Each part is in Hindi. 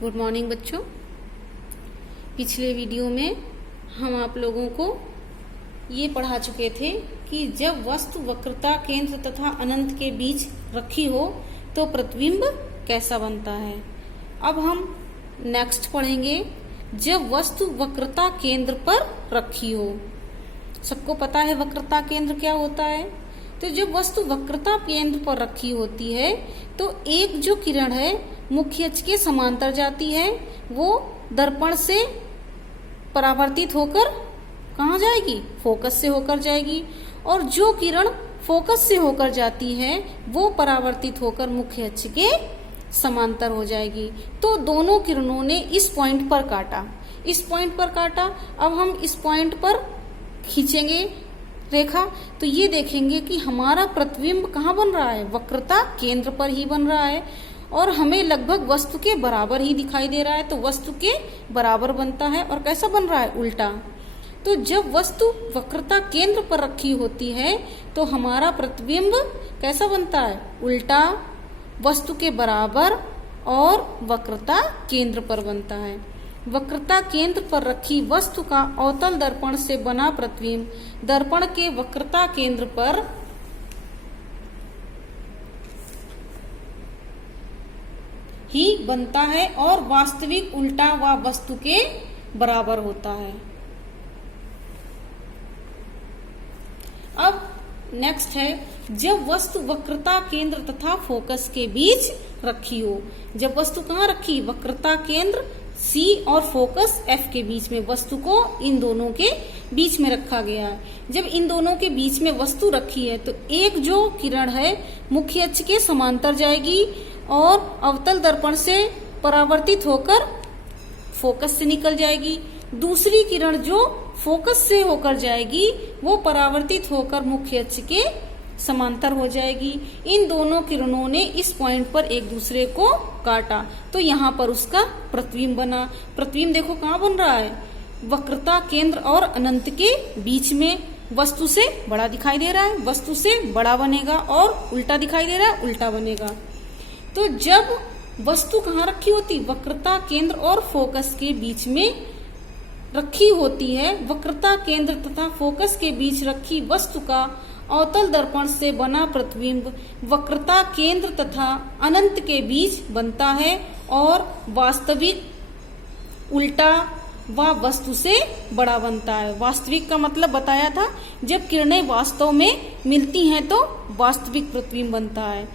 गुड मॉर्निंग बच्चों। पिछले वीडियो में हम आप लोगों को ये पढ़ा चुके थे कि जब वस्तु वक्रता केंद्र तथा अनंत के बीच रखी हो तो प्रतिबिंब कैसा बनता है। अब हम नेक्स्ट पढ़ेंगे जब वस्तु वक्रता केंद्र पर रखी हो। सबको पता है वक्रता केंद्र क्या होता है। तो जब वस्तु वक्रता केंद्र पर रखी होती है तो एक जो किरण है मुख्य अक्ष के समांतर जाती है, वो दर्पण से परावर्तित होकर कहाँ जाएगी? फोकस से होकर जाएगी। और जो किरण फोकस से होकर जाती है वो परावर्तित होकर मुख्य अक्ष के समांतर हो जाएगी। तो दोनों किरणों ने इस पॉइंट पर काटा, इस पॉइंट पर काटा। अब हम इस पॉइंट पर खींचेंगे रेखा तो ये देखेंगे कि हमारा प्रतिबिंब कहाँ बन रहा है? वक्रता केंद्र पर ही बन रहा है और हमें लगभग वस्तु के बराबर ही दिखाई दे रहा है। तो वस्तु के बराबर बनता है और कैसा बन रहा है? उल्टा। तो जब वस्तु वक्रता केंद्र पर रखी होती है तो हमारा प्रतिबिंब कैसा बनता है? उल्टा, वस्तु के बराबर और वक्रता केंद्र पर बनता है। वक्रता केंद्र पर रखी वस्तु का अवतल दर्पण से बना प्रतिबिंब दर्पण के वक्रता केंद्र पर ही बनता है और वास्तविक उल्टा व वस्तु के बराबर होता है। अब नेक्स्ट है जब वस्तु वक्रता केंद्र तथा फोकस के बीच रखी हो। जब वस्तु कहाँ रखी? वक्रता केंद्र C और फोकस F के बीच में, वस्तु को इन दोनों के बीच में रखा गया है। जब इन दोनों के बीच में वस्तु रखी है तो एक जो किरण है मुख्य अक्ष के समांतर जाएगी और अवतल दर्पण से परावर्तित होकर फोकस से निकल जाएगी। दूसरी किरण जो फोकस से होकर जाएगी वो परावर्तित होकर मुख्य अक्ष के समांतर हो जाएगी। इन दोनों किरणों ने इस पॉइंट पर एक दूसरे को काटा तो यहाँ पर उसका प्रतिबिंब बना। प्रतिबिंब देखो कहाँ बन रहा है? वक्रता केंद्र और अनंत के बीच में। वस्तु से बड़ा दिखाई दे रहा है, वस्तु से बड़ा बनेगा, और उल्टा दिखाई दे रहा है, उल्टा बनेगा। तो जब वस्तु कहाँ रखी होती? वक्रता केंद्र और फोकस के बीच में रखी होती है। वक्रता केंद्र तथा फोकस के बीच रखी वस्तु का अवतल दर्पण से बना प्रतिबिंब वक्रता केंद्र तथा अनंत के बीच बनता है और वास्तविक उल्टा व वस्तु से बड़ा बनता है। वास्तविक का मतलब बताया था, जब किरणें वास्तव में मिलती हैं तो वास्तविक प्रतिबिंब बनता है।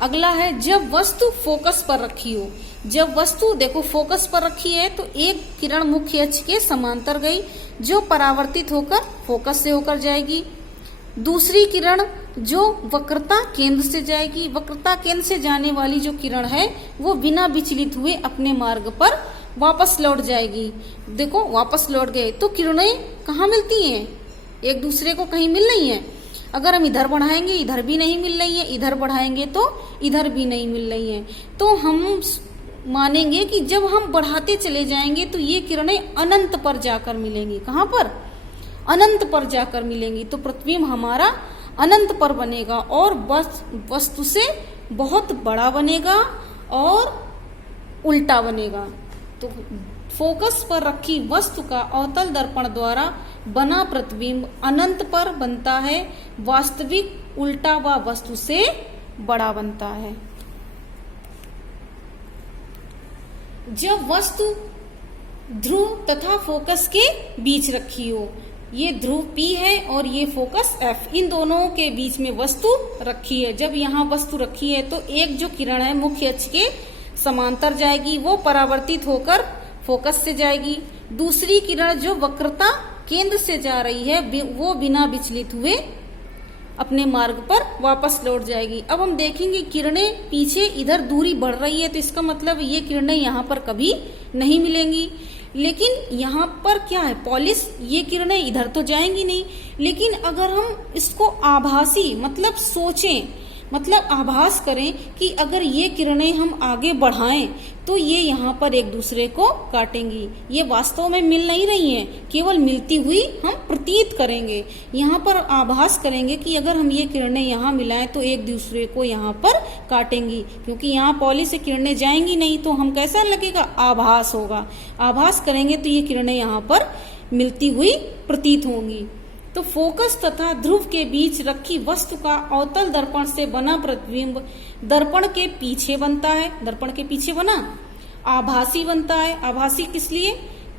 अगला है जब वस्तु फोकस पर रखी हो। जब वस्तु देखो फोकस पर रखी है तो एक किरण मुख्य अक्ष के समांतर गई जो परावर्तित होकर फोकस से होकर जाएगी। दूसरी किरण जो वक्रता केंद्र से जाएगी। वक्रता केंद्र से जाने वाली जो किरण है वो बिना विचलित हुए अपने मार्ग पर वापस लौट जाएगी। देखो वापस लौट गए तो किरणें कहाँ मिलती हैं? एक दूसरे को कहीं मिल रही हैं। अगर हम इधर बढ़ाएंगे इधर भी नहीं मिल रही है, इधर बढ़ाएंगे तो इधर भी नहीं मिल रही है। तो हम मानेंगे कि जब हम बढ़ाते चले जाएंगे तो ये किरणें अनंत पर जाकर मिलेंगी। कहाँ पर? अनंत पर जाकर मिलेंगी। तो प्रतिबिंब हमारा अनंत पर बनेगा और वस्तु से बहुत बड़ा बनेगा और उल्टा बनेगा। तो फोकस पर रखी वस्तु का अवतल दर्पण द्वारा बना प्रतिबिंब अनंत पर बनता है, वास्तविक उल्टा व वस्तु से बड़ा बनता है। जब वस्तु ध्रुव तथा फोकस के बीच रखी हो। ये ध्रुव P है और ये फोकस F, इन दोनों के बीच में वस्तु रखी है। जब यहाँ वस्तु रखी है तो एक जो किरण है मुख्य अक्ष के समांतर जाएगी, वो परावर्तित होकर फोकस से जाएगी। दूसरी किरण जो वक्रता केंद्र से जा रही है वो बिना विचलित हुए अपने मार्ग पर वापस लौट जाएगी। अब हम देखेंगे किरणें पीछे इधर दूरी बढ़ रही है तो इसका मतलब ये किरणें यहाँ पर कभी नहीं मिलेंगी। लेकिन यहाँ पर क्या है? पॉलिश, ये किरणें इधर तो जाएंगी नहीं। लेकिन अगर हम इसको आभासी मतलब सोचें मतलब आभास करें कि अगर ये किरणें हम आगे बढ़ाएं तो ये यहाँ पर एक दूसरे को काटेंगी। ये वास्तव में मिल नहीं रही हैं, केवल मिलती हुई हम प्रतीत करेंगे। यहाँ पर आभास करेंगे कि अगर हम ये किरणें यहाँ मिलाएं तो एक दूसरे को यहाँ पर काटेंगी, क्योंकि यहाँ पॉली से किरणें जाएंगी नहीं, तो हम कैसा लगेगा, आभास होगा। आभास करेंगे तो ये किरणें यहाँ पर मिलती हुई प्रतीत होंगी। तो फोकस तथा ध्रुव के बीच रखी वस्तु का अवतल दर्पण से बना प्रतिबिंब दर्पण के पीछे बनता है। दर्पण के पीछे बना आभासी बनता है। आभासी किस लिए,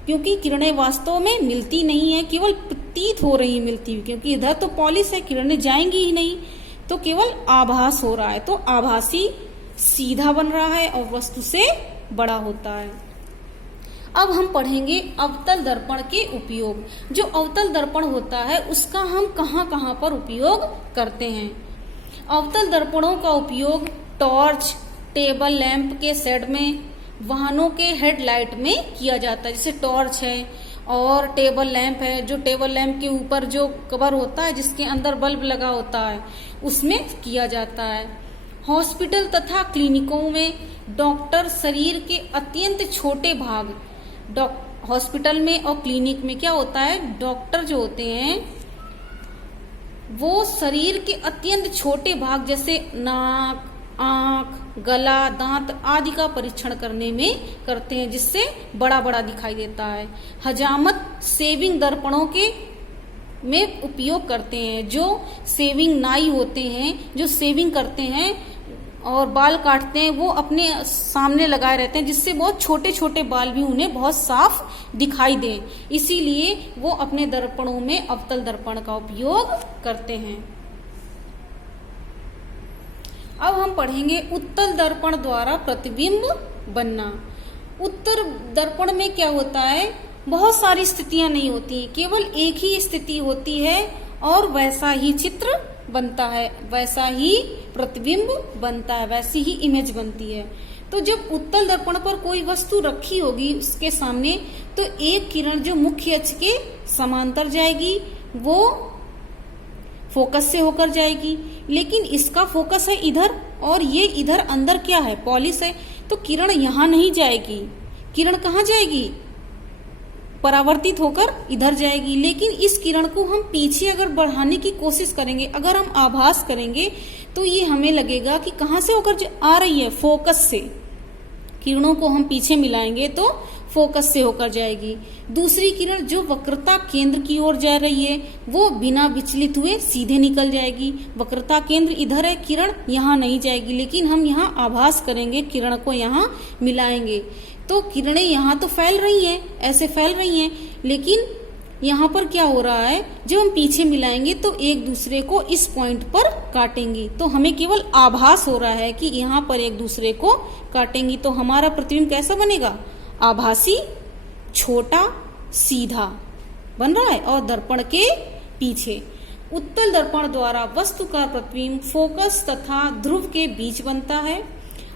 क्योंकि किरणें वास्तव में मिलती नहीं है, केवल प्रतीत हो रही मिलती हुई, क्योंकि इधर तो पॉलिश है, किरणें जाएंगी ही नहीं, तो केवल आभास हो रहा है। तो आभासी सीधा बन रहा है और वस्तु से बड़ा होता है। अब हम पढ़ेंगे अवतल दर्पण के उपयोग। जो अवतल दर्पण होता है उसका हम कहाँ कहाँ पर उपयोग करते हैं। अवतल दर्पणों का उपयोग टॉर्च, टेबल लैंप के शेड में, वाहनों के हेडलाइट में किया जाता है। जैसे टॉर्च है और टेबल लैंप है, जो टेबल लैंप के ऊपर जो कवर होता है जिसके अंदर बल्ब लगा होता है, उसमें किया जाता है। हॉस्पिटल तथा क्लिनिकों में डॉक्टर शरीर के अत्यंत छोटे भाग, हॉस्पिटल में और क्लिनिक में क्या होता है, डॉक्टर जो होते हैं वो शरीर के अत्यंत छोटे भाग जैसे नाक, आंख, गला, दांत आदि का परीक्षण करने में करते हैं, जिससे बड़ा बड़ा दिखाई देता है। हजामत शेविंग दर्पणों के में उपयोग करते हैं। जो शेविंग नाई होते हैं, जो शेविंग करते हैं और बाल काटते हैं, वो अपने सामने लगाए रहते हैं, जिससे बहुत छोटे छोटे बाल भी उन्हें बहुत साफ दिखाई दें। इसीलिए वो अपने दर्पणों में अवतल दर्पण का उपयोग करते हैं। अब हम पढ़ेंगे उत्तल दर्पण द्वारा प्रतिबिंब बनना। उत्तर दर्पण में क्या होता है, बहुत सारी स्थितियां नहीं होती, केवल एक ही स्थिति होती है और वैसा ही चित्र बनता है, वैसा ही प्रतिबिंब बनता है, वैसी ही इमेज बनती है। तो जब उत्तल दर्पण पर कोई वस्तु रखी होगी उसके सामने, तो एक किरण जो मुख्य अक्ष के समांतर जाएगी वो फोकस से होकर जाएगी, लेकिन इसका फोकस है इधर और ये इधर अंदर क्या है, पॉलिश है, तो किरण यहाँ नहीं जाएगी। किरण कहाँ जाएगी, परावर्तित होकर इधर जाएगी। लेकिन इस किरण को हम पीछे अगर बढ़ाने की कोशिश करेंगे, अगर हम आभास करेंगे, तो ये हमें लगेगा कि कहाँ से होकर आ रही है, फोकस से। किरणों को हम पीछे मिलाएंगे तो फोकस से होकर जाएगी। दूसरी किरण जो वक्रता केंद्र की ओर जा रही है वो बिना विचलित हुए सीधे निकल जाएगी। वक्रता केंद्र इधर है, किरण यहाँ नहीं जाएगी, लेकिन हम यहाँ आभास करेंगे, किरण को यहाँ मिलाएंगे तो किरणें यहाँ तो फैल रही हैं, ऐसे फैल रही हैं, लेकिन यहाँ पर क्या हो रहा है, जब हम पीछे मिलाएंगे तो एक दूसरे को इस पॉइंट पर काटेंगी, तो हमें केवल आभास हो रहा है कि यहाँ पर एक दूसरे को काटेंगी। तो हमारा प्रतिबिंब कैसा बनेगा, आभासी, छोटा, सीधा बन रहा है और दर्पण के पीछे। उत्तल दर्पण द्वारा वस्तु का प्रतिबिंब फोकस तथा ध्रुव के बीच बनता है।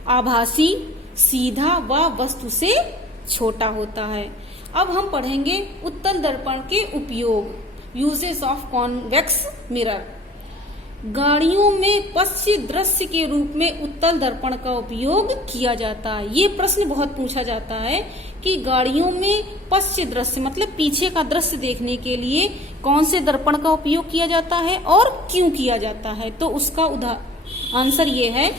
आभासी, सीधा व वस्तु से छोटा होता है। अब हम पढ़ेंगे उत्तल दर्पण के उपयोग, यूजेस ऑफ कॉन्वेक्स मिरर। गाड़ियों में पश्य दृश्य के रूप में उत्तल दर्पण का उपयोग किया जाता है। ये प्रश्न बहुत पूछा जाता है कि गाड़ियों में पश्य दृश्य मतलब पीछे का दृश्य देखने के लिए कौन से दर्पण का उपयोग किया जाता है और क्यों किया जाता है। तो उसका आंसर ये है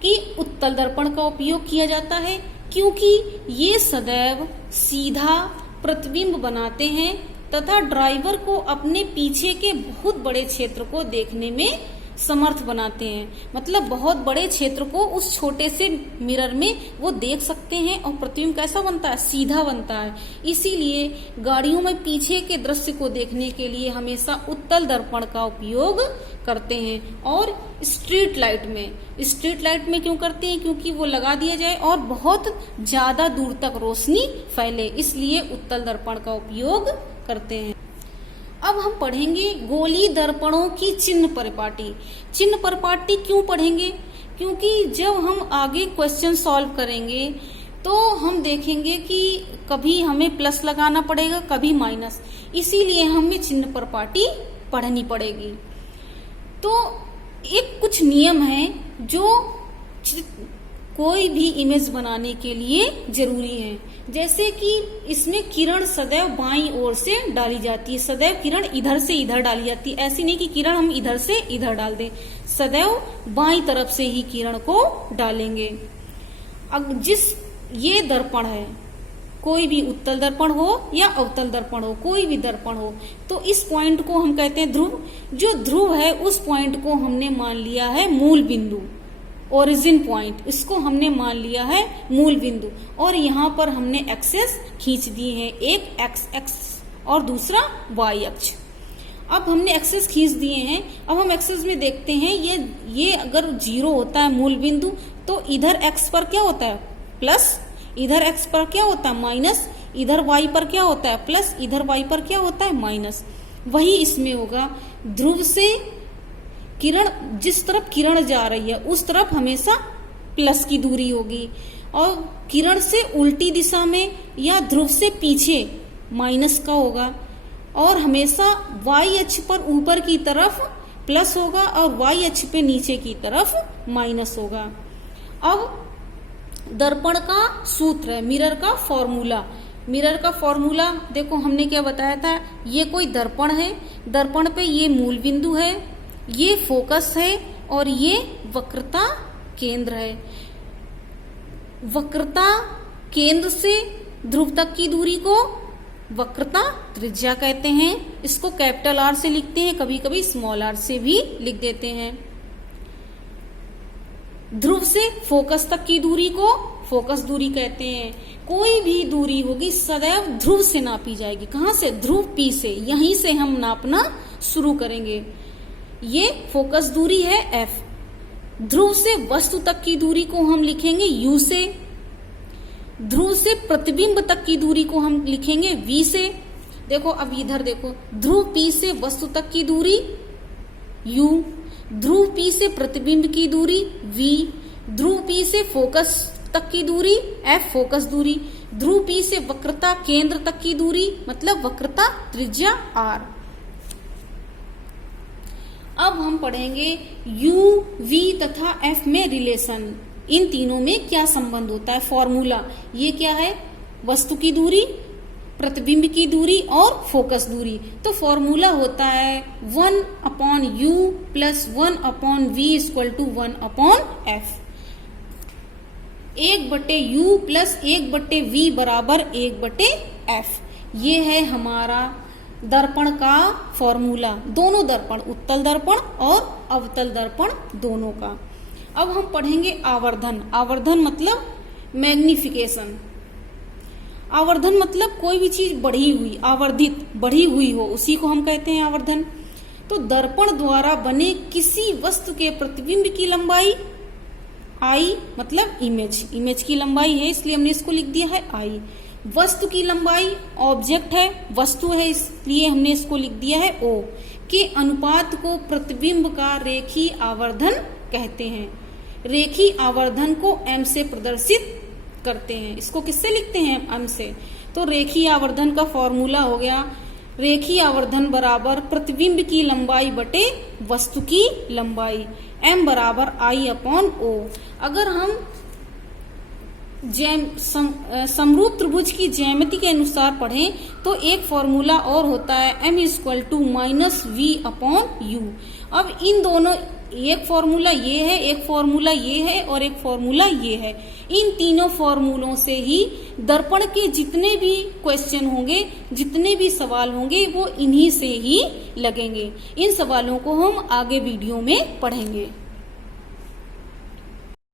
कि उत्तल दर्पण का उपयोग किया जाता है क्योंकि ये सदैव सीधा प्रतिबिंब बनाते हैं तथा ड्राइवर को अपने पीछे के बहुत बड़े क्षेत्र को देखने में समर्थ बनाते हैं। मतलब बहुत बड़े क्षेत्र को उस छोटे से मिरर में वो देख सकते हैं और प्रतिबिंब कैसा बनता है, सीधा बनता है। इसीलिए गाड़ियों में पीछे के दृश्य को देखने के लिए हमेशा उत्तल दर्पण का उपयोग करते हैं। और स्ट्रीट लाइट में क्यों करते हैं, क्योंकि वो लगा दिया जाए और बहुत ज्यादा दूर तक रोशनी फैले, इसलिए उत्तल दर्पण का उपयोग करते हैं। अब हम पढ़ेंगे गोली दर्पणों की चिन्ह परिपाटी। चिन्ह परिपाटी क्यों पढ़ेंगे, क्योंकि जब हम आगे क्वेश्चन सॉल्व करेंगे तो हम देखेंगे कि कभी हमें प्लस लगाना पड़ेगा, कभी माइनस, इसीलिए हमें चिन्ह परिपाटी पढ़नी पड़ेगी। तो एक कुछ नियम है जो कोई भी इमेज बनाने के लिए जरूरी है। जैसे कि इसमें किरण सदैव बाईं ओर से डाली जाती है, सदैव किरण इधर से इधर डाली जाती है। ऐसी नहीं कि किरण हम इधर से इधर डाल दें, सदैव बाईं तरफ से ही किरण को डालेंगे। अब ये दर्पण है, कोई भी उत्तल दर्पण हो या अवतल दर्पण हो, कोई भी दर्पण हो, तो इस पॉइंट को हम कहते हैं ध्रुव। जो ध्रुव है उस पॉइंट को हमने मान लिया है मूल बिंदु, ओरिजिन पॉइंट, इसको हमने मान लिया है मूल बिंदु। और यहाँ पर हमने एक्सेस खींच दिए हैं, एक एक्स और दूसरा वाई अक्ष। अब हमने एक्सेस खींच दिए हैं। अब हम एक्सेस में देखते हैं, ये अगर 0 होता है मूल बिंदु, तो इधर एक्स पर क्या होता है प्लस, इधर एक्स पर क्या होता है माइनस, इधर वाई पर क्या होता है प्लस, इधर वाई पर क्या होता है माइनस। वही इसमें होगा, ध्रुव से किरण, जिस तरफ किरण जा रही है उस तरफ हमेशा प्लस की दूरी होगी, और किरण से उल्टी दिशा में या ध्रुव से पीछे माइनस का होगा, और हमेशा वाई अक्ष पर ऊपर की तरफ प्लस होगा और वाई अक्ष पे नीचे की तरफ माइनस होगा। अब दर्पण का सूत्र है, मिरर का फॉर्मूला। मिरर का फॉर्मूला देखो, हमने क्या बताया था, ये कोई दर्पण है, दर्पण पे ये मूल बिंदु है, ये फोकस है और ये वक्रता केंद्र है। वक्रता केंद्र से ध्रुव तक की दूरी को वक्रता त्रिज्या कहते हैं। इसको कैपिटल आर से लिखते हैं, कभी कभी स्मॉल आर से भी लिख देते हैं। ध्रुव से फोकस तक की दूरी को फोकस दूरी कहते हैं। कोई भी दूरी होगी सदैव ध्रुव से नापी जाएगी। कहां से? ध्रुव पी से, यहीं से हम नापना शुरू करेंगे। ये फोकस दूरी है एफ। ध्रुव से वस्तु तक की दूरी को हम लिखेंगे यू से। ध्रुव से प्रतिबिंब तक की दूरी को हम लिखेंगे वी से। देखो अब इधर देखो, ध्रुव पी से वस्तु तक की दूरी यू, ध्रुव पी से प्रतिबिंब की दूरी वी, ध्रुव पी से फोकस तक की दूरी एफ फोकस दूरी, ध्रुव पी से वक्रता केंद्र तक की दूरी मतलब वक्रता त्रिज्या आर। अब हम पढ़ेंगे यू वी तथा एफ में रिलेशन, इन तीनों में क्या संबंध होता है। फॉर्मूला ये क्या है, वस्तु की दूरी, प्रतिबिंब की दूरी और फोकस दूरी। तो फॉर्मूला होता है 1/u plus 1/v equal to 1/f। 1/u plus 1/v बराबर 1/f। ये है हमारा दर्पण का फॉर्मूला, दोनों दर्पण, उत्तल दर्पण और अवतल दर्पण दोनों का। अब हम पढ़ेंगे आवर्धन। आवर्धन मतलब मैग्निफिकेशन। आवर्धन मतलब कोई भी चीज बढ़ी हुई, आवर्धित, बढ़ी हुई हो, उसी को हम कहते हैं आवर्धन। तो दर्पण द्वारा बने किसी वस्तु के प्रतिबिंब की लंबाई आई मतलब इमेज, इमेज की लंबाई है इसलिए हमने इसको लिख दिया है आई। वस्तु की लंबाई, ऑब्जेक्ट है, वस्तु है इसलिए हमने इसको लिख दिया है ओ, के अनुपात को प्रतिबिंब का रेखीय आवर्धन कहते हैं। रेखीय आवर्धन को m से प्रदर्शित करते हैं। इसको किससे लिखते हैं? m से। तो रेखीय आवर्धन का फॉर्मूला हो गया, रेखीय आवर्धन बराबर प्रतिबिंब की लंबाई बटे वस्तु की लंबाई, m बराबर I/O। अगर हम समरूप त्रिभुज की ज्यामिति के अनुसार पढ़ें तो एक फॉर्मूला और होता है m = -v/u। अब इन दोनों, एक फॉर्मूला ये है, एक फॉर्मूला ये है और एक फॉर्मूला ये है। इन तीनों फॉर्मूलों से ही दर्पण के जितने भी क्वेश्चन होंगे, जितने भी सवाल होंगे वो इन्हीं से ही लगेंगे। इन सवालों को हम आगे वीडियो में पढ़ेंगे।